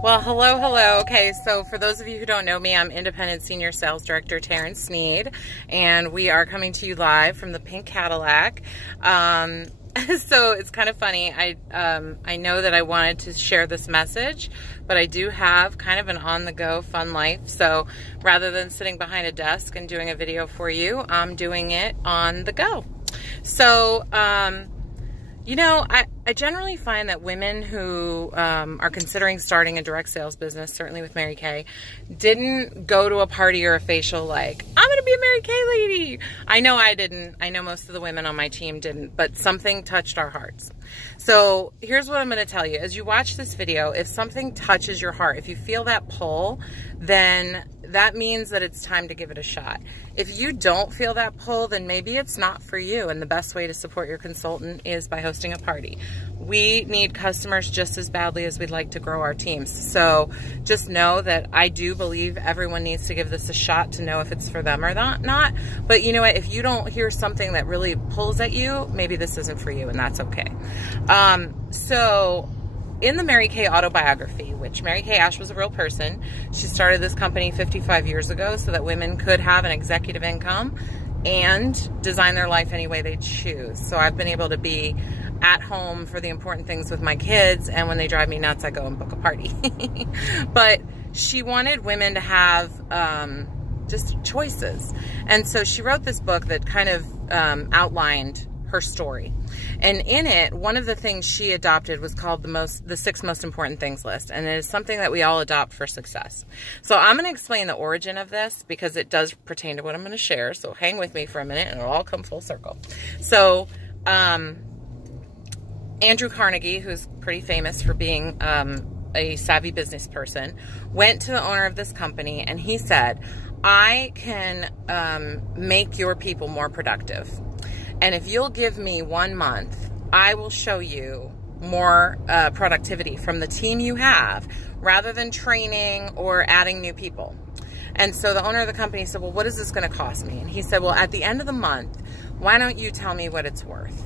Well, hello, hello. Okay, so for those of you who don't know me, I'm Independent Senior Sales Director Taryn Sneed, and we are coming to you live from the Pink Cadillac. So it's kind of funny. I know that I wanted to share this message, but I do have kind of an on-the-go fun life. So rather than sitting behind a desk and doing a video for you, I'm doing it on the go. So, you know, I generally find that women who are considering starting a direct sales business, certainly with Mary Kay, didn't go to a party or a facial like, I'm going to be a Mary Kay lady. I know I didn't. I know most of the women on my team didn't, but something touched our hearts. So here's what I'm going to tell you. As you watch this video, if something touches your heart, if you feel that pull, then that means that it's time to give it a shot. If you don't feel that pull, then maybe it's not for you, and the best way to support your consultant is by hosting a party. We need customers just as badly as we'd like to grow our teams. So just know that I do believe everyone needs to give this a shot to know if it's for them or not. But you know what? If you don't hear something that really pulls at you, maybe this isn't for you, and that's okay. So in the Mary Kay autobiography, which Mary Kay Ash was a real person, she started this company 55 years ago so that women could have an executive income and design their life any way they choose. So I've been able to be at home for the important things with my kids, and when they drive me nuts, I go and book a party. But she wanted women to have just choices. And so she wrote this book that kind of outlined her story. And in it, one of the things she adopted was called the 6 most important things list. And it is something that we all adopt for success. So I'm going to explain the origin of this because it does pertain to what I'm going to share. So hang with me for a minute and it'll all come full circle. So, Andrew Carnegie, who's pretty famous for being a savvy business person, went to the owner of this company and he said, I can make your people more productive. And if you'll give me 1 month, I will show you more productivity from the team you have rather than training or adding new people. And so the owner of the company said, well, what is this going to cost me? And he said, well, at the end of the month, why don't you tell me what it's worth?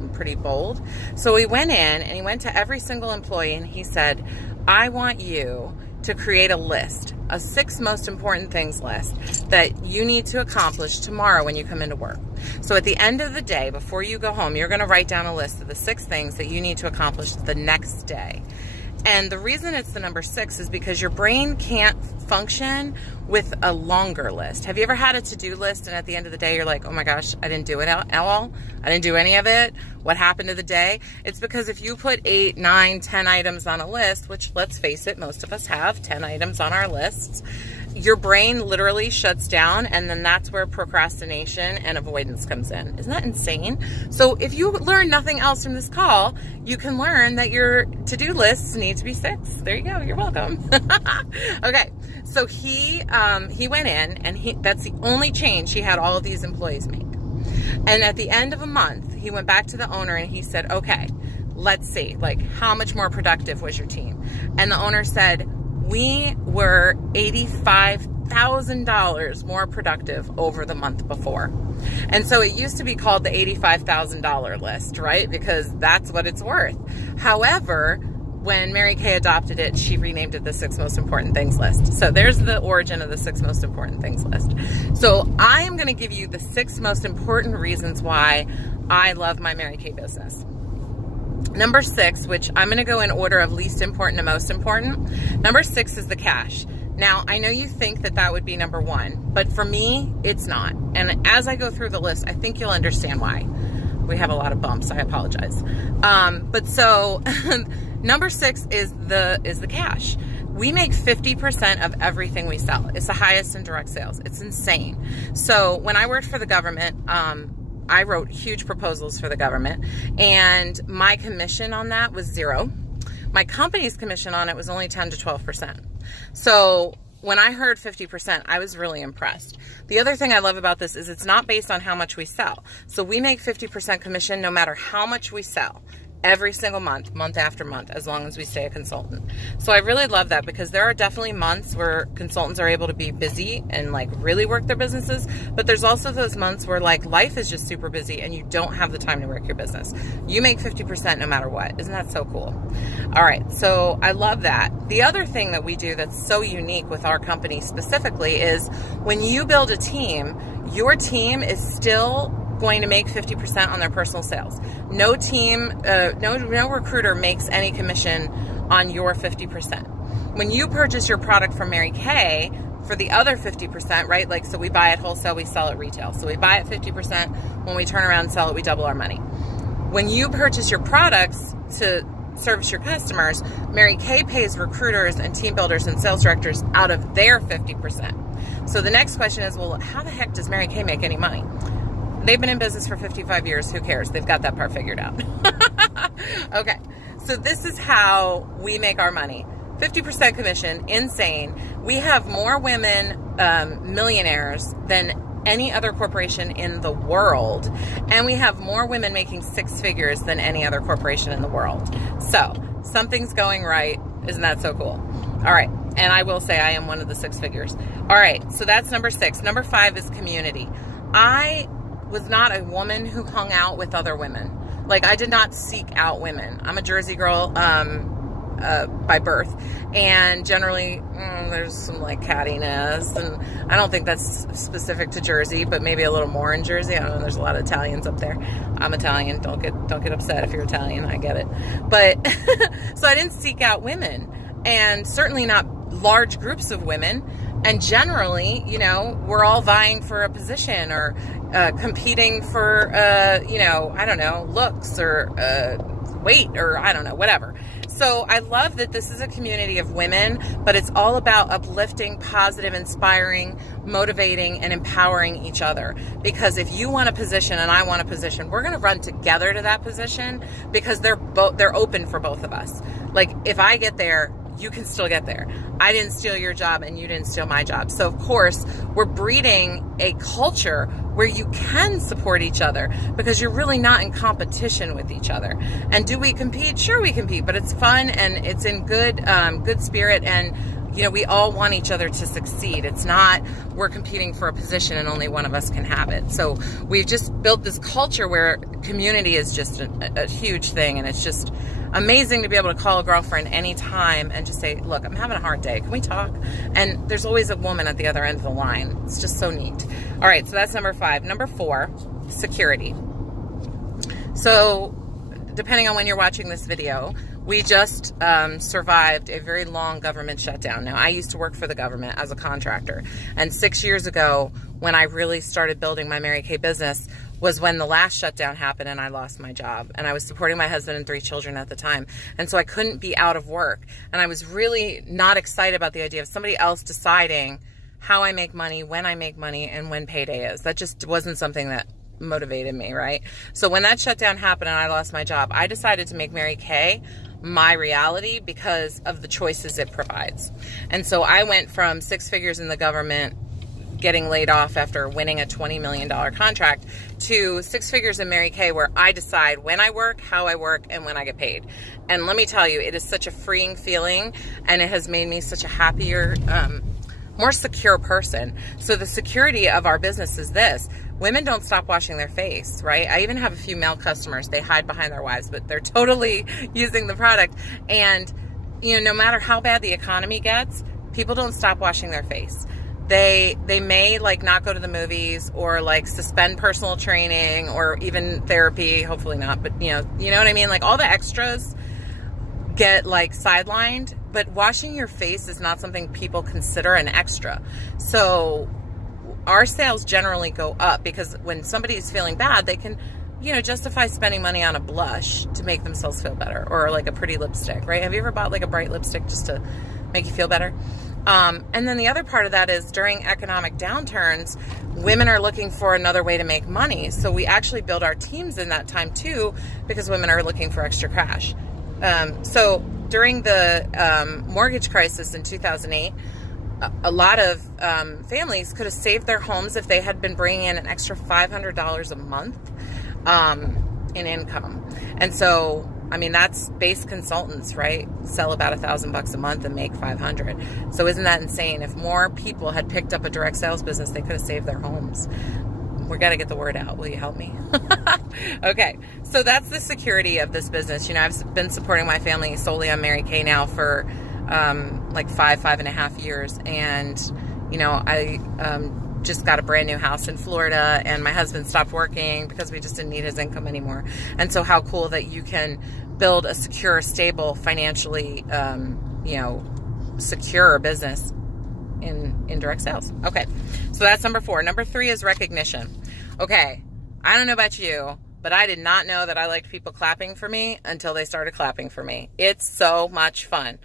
I'm pretty bold. So he went in and he went to every single employee and he said, I want you to create a list, a 6 most important things list that you need to accomplish tomorrow when you come into work. So at the end of the day, before you go home, you're going to write down a list of the 6 things that you need to accomplish the next day. And the reason it's the number 6 is because your brain can't function with a longer list. Have you ever had a to-do list and at the end of the day you're like, oh my gosh, I didn't do it at all? I didn't do any of it? What happened to the day? It's because if you put 8, 9, 10 items on a list, which let's face it, most of us have 10 items on our lists, your brain literally shuts down, and then that's where procrastination and avoidance comes in. Isn't that insane? So if you learn nothing else from this call, you can learn that your to-do lists need to be 6. There you go. You're welcome. Okay. So he went in, and that's the only change he had all of these employees make. And at the end of a month, he went back to the owner and he said, okay, let's see, like, how much more productive was your team? And the owner said, we were $85,000 more productive over the month before. And so it used to be called the $85,000 list, right? Because that's what it's worth. However, when Mary Kay adopted it, she renamed it the 6 most important things list. So there's the origin of the 6 most important things list. So I am going to give you the 6 most important reasons why I love my Mary Kay business. Number 6, which I'm going to go in order of least important to most important. Number 6 is the cash. Now, I know you think that that would be number 1, but for me, it's not. And as I go through the list, I think you'll understand why. We have a lot of bumps. I apologize. But so number 6 is the cash. We make 50% of everything we sell. It's the highest in direct sales. It's insane. So when I worked for the government, I wrote huge proposals for the government, and my commission on that was 0. My company's commission on it was only 10 to 12%. So when I heard 50%, I was really impressed. The other thing I love about this is it's not based on how much we sell. So we make 50% commission no matter how much we sell. every single month, month after month, as long as we stay a consultant. So I really love that, because there are definitely months where consultants are able to be busy and like really work their businesses, but there's also those months where like life is just super busy and you don't have the time to work your business. You make 50% no matter what. Isn't that so cool? All right, so I love that. The other thing that we do that's so unique with our company specifically is when you build a team, your team is still going to make 50% on their personal sales. No team, no recruiter makes any commission on your 50%. When you purchase your product from Mary Kay for the other 50%, right? Like, so we buy it wholesale, we sell it retail. So we buy it 50%. When we turn around and sell it, we double our money. When you purchase your products to service your customers, Mary Kay pays recruiters and team builders and sales directors out of their 50%. So the next question is, well, how the heck does Mary Kay make any money? They've been in business for 55 years. Who cares? They've got that part figured out. Okay. So this is how we make our money. 50% commission. Insane. We have more women millionaires than any other corporation in the world. And we have more women making 6 figures than any other corporation in the world. So something's going right. Isn't that so cool? All right. And I will say I am one of the 6 figures. All right. So that's number 6. Number 5 is community. I was not a woman who hung out with other women. Like, I did not seek out women. I'm a Jersey girl by birth, and generally there's some like cattiness, and I don't think that's specific to Jersey, but maybe a little more in Jersey. I don't know, there's a lot of Italians up there. I'm Italian. Don't get upset if you're Italian. I get it. But so I didn't seek out women, and certainly not large groups of women. And generally, you know, we're all vying for a position or competing for, you know, I don't know, looks or weight or I don't know, whatever. So I love that this is a community of women, but it's all about uplifting, positive, inspiring, motivating, and empowering each other. Because if you want a position and I want a position, we're going to run together to that position, because they're open for both of us. Like, if I get there, you can still get there. I didn't steal your job and you didn't steal my job. So of course, we're breeding a culture where you can support each other, because you're really not in competition with each other. And do we compete? Sure, we compete, but it's fun and it's in good spirit, and you know, we all want each other to succeed. It's not we're competing for a position and only one of us can have it. So we've just built this culture where community is just a huge thing, and it's just amazing to be able to call a girlfriend anytime and just say, look, I'm having a hard day. Can we talk? And there's always a woman at the other end of the line. It's just so neat. All right, so that's number 5. Number 4, security. So depending on when you're watching this video, we just survived a very long government shutdown. Now, I used to work for the government as a contractor. And 6 years ago, when I really started building my Mary Kay business, was when the last shutdown happened and I lost my job. And I was supporting my husband and 3 children at the time. And so I couldn't be out of work. And I was really not excited about the idea of somebody else deciding how I make money, when I make money, and when payday is. That just wasn't something that motivated me, right? So when that shutdown happened and I lost my job, I decided to make Mary Kay my reality because of the choices it provides. And so I went from 6 figures in the government, getting laid off after winning a $20 million contract, to 6 figures in Mary Kay, where I decide when I work, how I work, and when I get paid. And let me tell you, it is such a freeing feeling, and it has made me such a happier, more secure person. So the security of our business is this: women don't stop washing their face, right? I even have a few male customers. They hide behind their wives, but they're totally using the product. And, you know, no matter how bad the economy gets, people don't stop washing their face. They may like not go to the movies, or like suspend personal training, or even therapy, hopefully not, but you know what I mean? Like, all the extras get like sidelined, but washing your face is not something people consider an extra. So our sales generally go up, because when somebody is feeling bad, they can, you know, justify spending money on a blush to make themselves feel better, or like a pretty lipstick, right? Have you ever bought like a bright lipstick just to make you feel better? And then the other part of that is, during economic downturns, women are looking for another way to make money. So we actually build our teams in that time too, because women are looking for extra cash. So during the mortgage crisis in 2008, a lot of families could have saved their homes if they had been bringing in an extra $500 a month in income. And so I mean, that's base consultants, right? Sell about $1,000 a month and make 500. So isn't that insane? If more people had picked up a direct sales business, they could have saved their homes. We got to get the word out. Will you help me? Okay. So that's the security of this business. You know, I've been supporting my family solely on Mary Kay now for like 5.5 years. And, you know, I just got a brand new house in Florida, and my husband stopped working because we just didn't need his income anymore. And so how cool that you can build a secure, stable, financially, you know, secure business in direct sales. Okay, so that's number 4. Number 3 is recognition. Okay, I don't know about you, but I did not know that I liked people clapping for me until they started clapping for me. It's so much fun.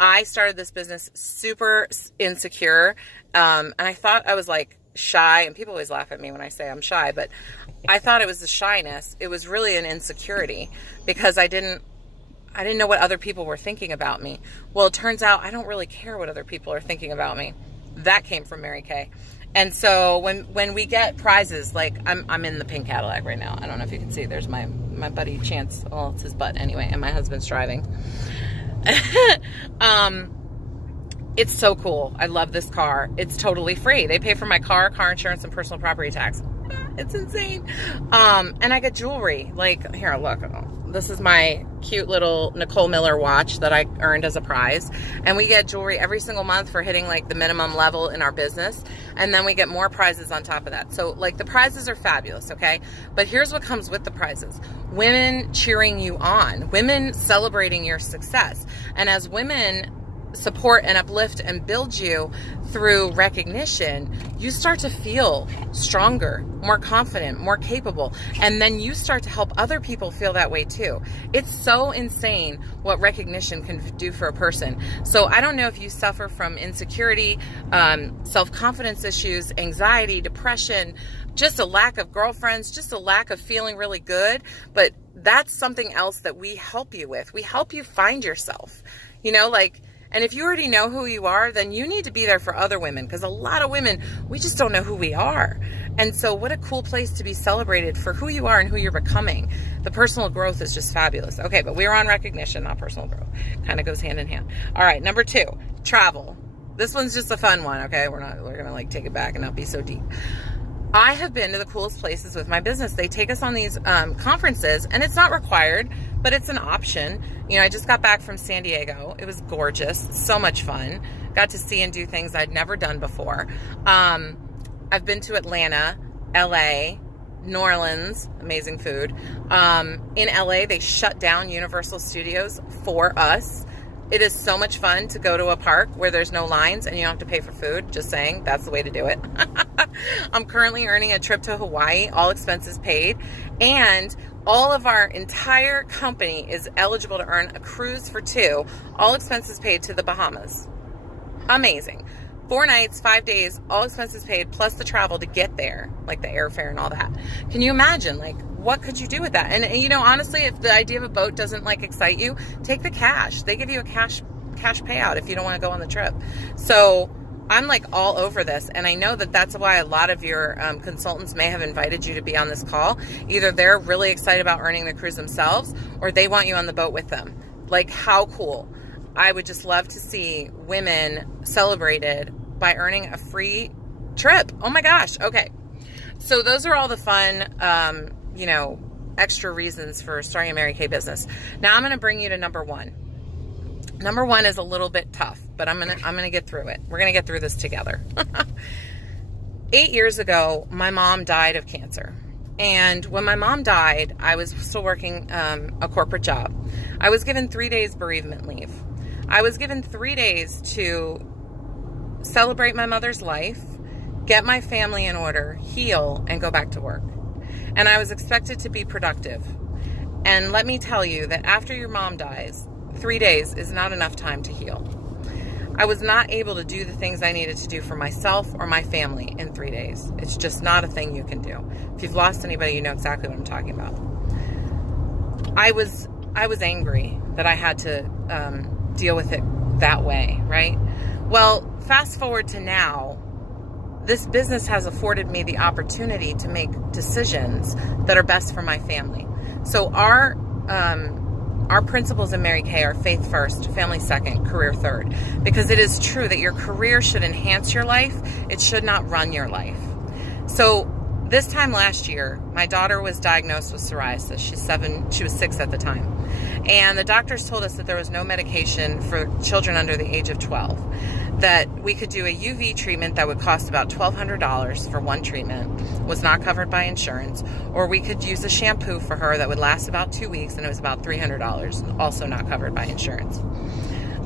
I started this business super insecure, and I thought I was like shy, and people always laugh at me when I say I'm shy, but I thought it was the shyness. It was really an insecurity because I didn't know what other people were thinking about me. Well, it turns out I don't really care what other people are thinking about me. That came from Mary Kay. And so when we get prizes, like I'm in the pink Cadillac right now. I don't know if you can see. There's my buddy Chance. Well, it's his butt anyway, and my husband's driving. It's so cool. I love this car. It's totally free. They pay for my car insurance, and personal property tax. It's insane. And I get jewelry. Like, here, look. This is my cute little Nicole Miller watch that I earned as a prize. And we get jewelry every single month for hitting like the minimum level in our business. And then we get more prizes on top of that. So like the prizes are fabulous, okay? But here's what comes with the prizes. Women cheering you on. Women celebrating your success. And as women support and uplift and build you through recognition, you start to feel stronger, more confident, more capable, and then you start to help other people feel that way too. It's so insane what recognition can do for a person. So I don't know if you suffer from insecurity, self-confidence issues, anxiety, depression, just a lack of girlfriends, just a lack of feeling really good, but that's something else that we help you with. We help you find yourself, you know, like. And if you already know who you are, then you need to be there for other women, because a lot of women, we just don't know who we are. And so what a cool place to be celebrated for who you are and who you're becoming. The personal growth is just fabulous. Okay, but we're on recognition, not personal growth. Kind of goes hand in hand. All right, number 2, travel. This one's just a fun one, okay? We're gonna like take it back and not be so deep. I have been to the coolest places with my business. They take us on these conferences, and it's not required, but it's an option. You know, I just got back from San Diego. It was gorgeous, so much fun. Got to see and do things I'd never done before. I've been to Atlanta, LA, New Orleans, amazing food. In LA, they shut down Universal Studios for us. It is so much fun to go to a park where there's no lines and you don't have to pay for food. Just saying, that's the way to do it. I'm currently earning a trip to Hawaii, all expenses paid, and all of our entire company is eligible to earn a cruise for 2, all expenses paid, to the Bahamas. Amazing. 4 nights, 5 days, all expenses paid, plus the travel to get there, like the airfare and all that. Can you imagine, like, what could you do with that? And you know, honestly, if the idea of a boat doesn't like excite you, take the cash. They give you a cash payout if you don't want to go on the trip. So I'm like all over this, and I know that that's why a lot of your consultants may have invited you to be on this call. Either they're really excited about earning the cruise themselves, or they want you on the boat with them. Like, how cool. I would just love to see women celebrated by earning a free trip. Oh my gosh. Okay. So those are all the fun, you know, extra reasons for starting a Mary Kay business. Now I'm going to bring you to number 1. Number 1 is a little bit tough, but I'm going to get through it. We're going to get through this together. 8 years ago, my mom died of cancer. And when my mom died, I was still working a corporate job. I was given 3 days bereavement leave. I was given 3 days to celebrate my mother's life, get my family in order, heal, and go back to work. And I was expected to be productive. And let me tell you that after your mom dies, 3 days is not enough time to heal. I was not able to do the things I needed to do for myself or my family in 3 days. It's just not a thing you can do. If you've lost anybody, you know exactly what I'm talking about. I was angry that I had to deal with it that way, right? Well, fast forward to now, this business has afforded me the opportunity to make decisions that are best for my family. So our our principles in Mary Kay are faith first, family second, career third. Because it is true that your career should enhance your life. It should not run your life. So this time last year, my daughter was diagnosed with psoriasis. She was 6 at the time. And the doctors told us that there was no medication for children under the age of 12. That we could do a UV treatment that would cost about $1,200 for one treatment, was not covered by insurance, or we could use a shampoo for her that would last about 2 weeks, and it was about $300, also not covered by insurance.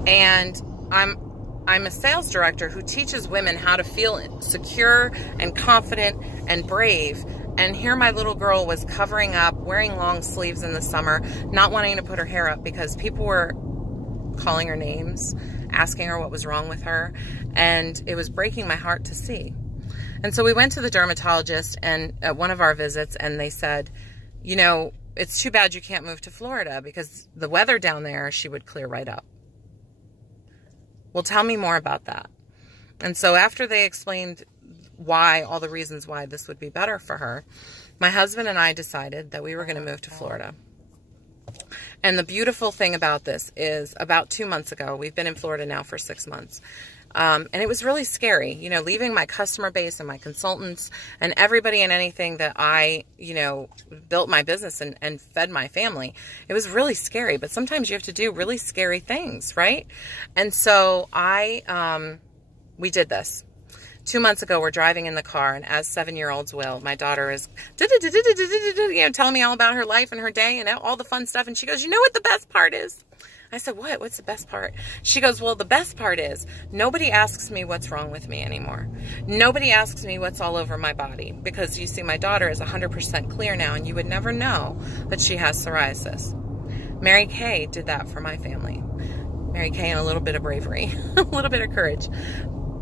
And I'm a sales director who teaches women how to feel secure and confident and brave. And here my little girl was covering up, wearing long sleeves in the summer, not wanting to put her hair up because people were calling her names, asking her what was wrong with her, and it was breaking my heart to see. And so we went to the dermatologist and at one of our visits, and they said, you know, it's too bad you can't move to Florida because the weather down there, she would clear right up. Well, tell me more about that. And so after they explained why, all the reasons why this would be better for her, my husband and I decided that we were going to move to Florida. And the beautiful thing about this is about 2 months ago, we've been in Florida now for 6 months. And it was really scary, you know, leaving my customer base and my consultants and everybody and anything that I, you know, built my business and fed my family. It was really scary, but sometimes you have to do really scary things, right? And so we did this. 2 months ago, we're driving in the car, and as 7-year-olds will, my daughter is, you know, telling me all about her life and her day and all the fun stuff. And she goes, you know what the best part is? I said, what? What's the best part? She goes, well, the best part is nobody asks me what's wrong with me anymore. Nobody asks me what's all over my body because you see, my daughter is 100% clear now, and you would never know that she has psoriasis. Mary Kay did that for my family. Mary Kay and a little bit of bravery, a little bit of courage.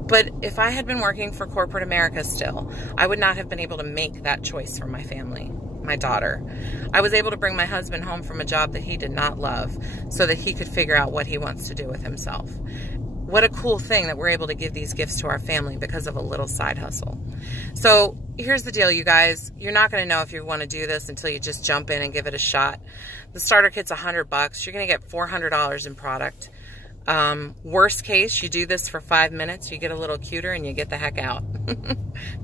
But if I had been working for corporate America still, I would not have been able to make that choice for my family, my daughter. I was able to bring my husband home from a job that he did not love so that he could figure out what he wants to do with himself. What a cool thing that we're able to give these gifts to our family because of a little side hustle. So here's the deal, you guys. You're not going to know if you want to do this until you just jump in and give it a shot. The starter kit's $100. You're going to get $400 in product. Worst case, you do this for 5 minutes, you get a little cuter, and you get the heck out.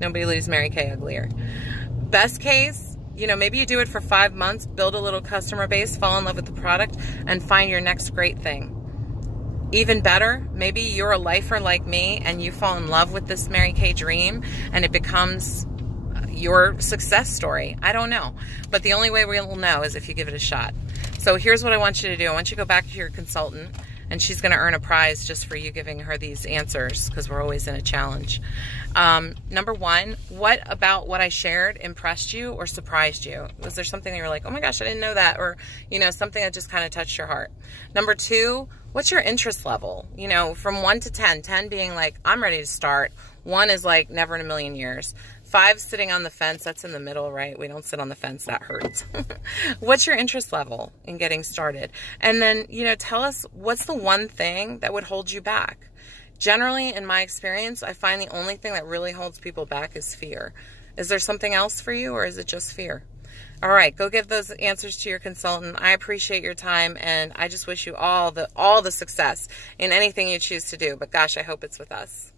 Nobody leaves Mary Kay uglier. Best case, you know, maybe you do it for 5 months, build a little customer base, fall in love with the product, and find your next great thing. Even better, maybe you're a lifer like me, and you fall in love with this Mary Kay dream, and it becomes your success story. I don't know. But the only way we'll know is if you give it a shot. So here's what I want you to do. I want you to go back to your consultant, and she's going to earn a prize just for you giving her these answers, because we're always in a challenge. Number one, what about what I shared impressed you or surprised you? Was there something that you were like, oh my gosh, I didn't know that? Or, you know, something that just kind of touched your heart. Number two, what's your interest level? You know, from 1 to 10, 10 being like, I'm ready to start. 1 is like, never in a million years. 5 sitting on the fence, that's in the middle, right? We don't sit on the fence, that hurts. What's your interest level in getting started? And then, you know, tell us what's the one thing that would hold you back. Generally, in my experience, I find the only thing that really holds people back is fear. Is there something else for you, or is it just fear? All right, go give those answers to your consultant. I appreciate your time, and I just wish you all the success in anything you choose to do. But gosh, I hope it's with us.